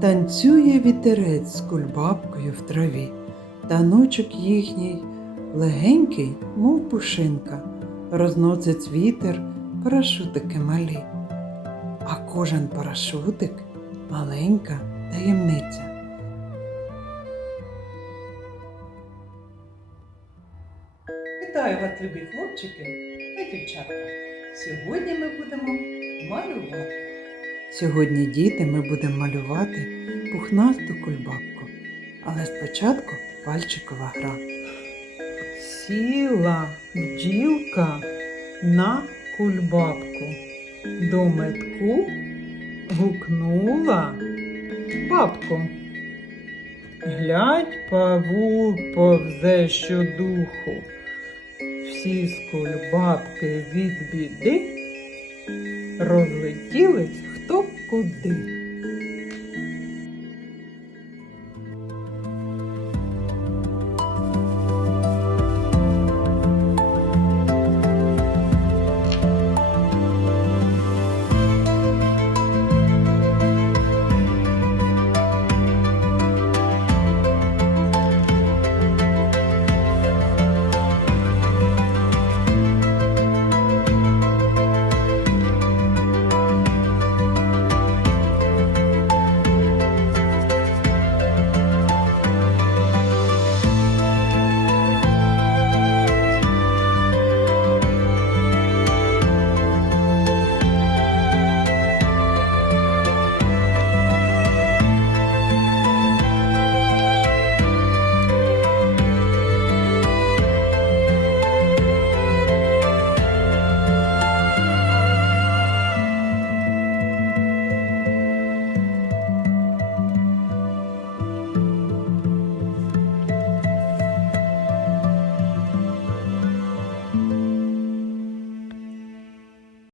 Танцює вітерець з кульбабкою в траві, таночок їхній легенький, мов пушинка, розносить вітер парашутики малі. А кожен парашутик маленька таємниця. Вітаю вас, любі хлопчики та дівчатка. Сьогодні ми будемо малювати. Сьогодні, діти, ми будемо малювати пухнасту кульбабку. Але спочатку пальчикова гра. Сіла бджілка на кульбабку. До метку гукнула бабку. Глядь, павук повзе щодуху. Всі з кульбабки від біди розлетілись poder.